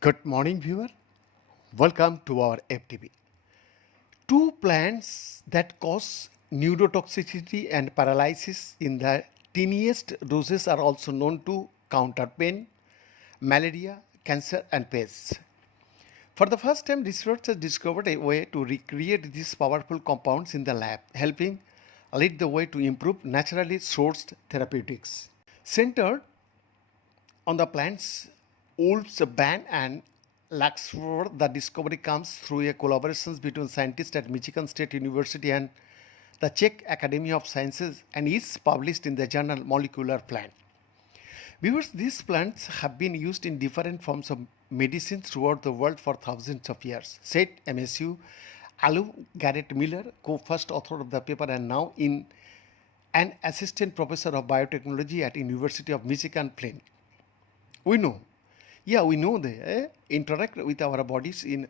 Good morning, viewer. Welcome to our FTV. Two plants that cause neurotoxicity and paralysis in the tiniest doses are also known to counter pain, malaria, cancer, and pests. For the first time, researchers discovered a way to recreate these powerful compounds in the lab, helping lead the way to improve naturally sourced therapeutics. Centered on the plants Wolf's Band and Laxford, the discovery comes through a collaboration between scientists at Michigan State University and the Czech Academy of Sciences and is published in the journal Molecular Plant. Viewers, these plants have been used in different forms of medicine throughout the world for thousands of years, said MSU Alu Garrett Miller, co-first author of the paper and now in an assistant professor of biotechnology at University of Michigan Flint. We know we know they interact with our bodies in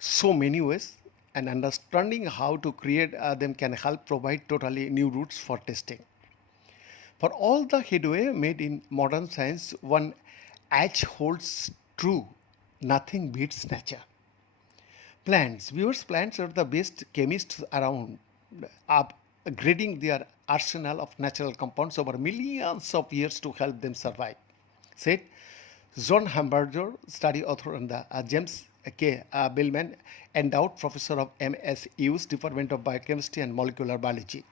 so many ways, and understanding how to create them can help provide totally new routes for testing. For all the headway made in modern science, one edge holds true: nothing beats nature. Plants are the best chemists around, upgrading their arsenal of natural compounds over millions of years to help them survive, said John Hamburger, study author and the James K. Billman, endowed professor of MSU's Department of Biochemistry and Molecular Biology.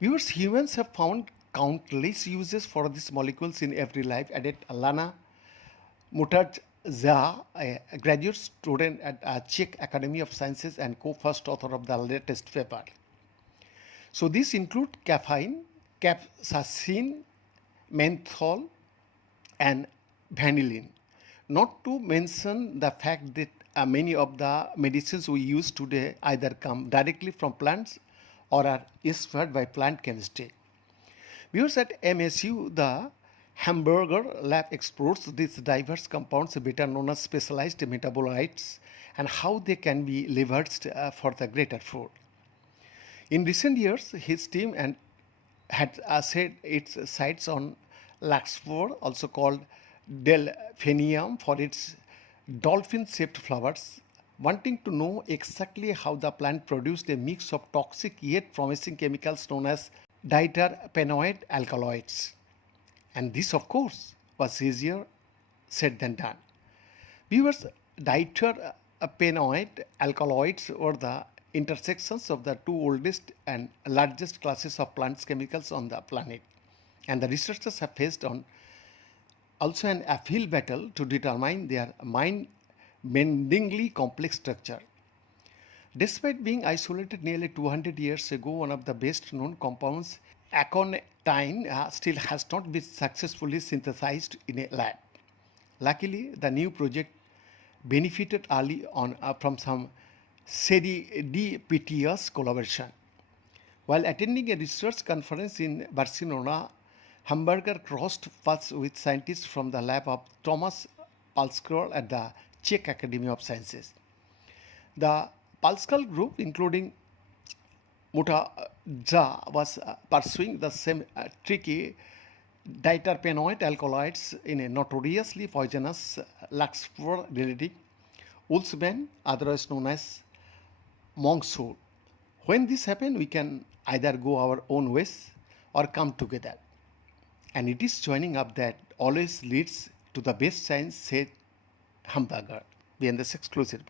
Viewers, humans have found countless uses for these molecules in every life, added Lana Mutardza, a graduate student at Czech Academy of Sciences and co-first author of the latest paper. So these include caffeine, capsaicin, menthol, and vanillin. Not to mention the fact that many of the medicines we use today either come directly from plants or are inspired by plant chemistry. Viewers, at MSU, the Hamburger lab explores these diverse compounds, better known as specialized metabolites, and how they can be leveraged for the greater good. In recent years, his team had set its sights on Laxford, also called delphinium, for its dolphin-shaped flowers, wanting to know exactly how the plant produced a mix of toxic yet promising chemicals known as diterpenoid alkaloids. And this, of course, was easier said than done. Viewers, diterpenoid alkaloids were the intersections of the two oldest and largest classes of plants chemicals on the planet, and the researchers have faced on also an uphill battle to determine their mind-bendingly complex structure. Despite being isolated nearly 200 years ago, one of the best known compounds, aconitine, still has not been successfully synthesized in a lab. Luckily, the new project benefited early on from some serendipitous collaboration. While attending a research conference in Barcelona, Hamburger crossed paths with scientists from the lab of Thomas Palskrol at the Czech Academy of Sciences. The Palskrol group, including Mutardza, was pursuing the same tricky diterpenoid alkaloids in a notoriously poisonous Laxford relative, Wolfsbane, otherwise known as monkshood. When this happens, we can either go our own ways or come together. And it is joining up that always leads to the best science, said Hamburger. We end this exclusive report.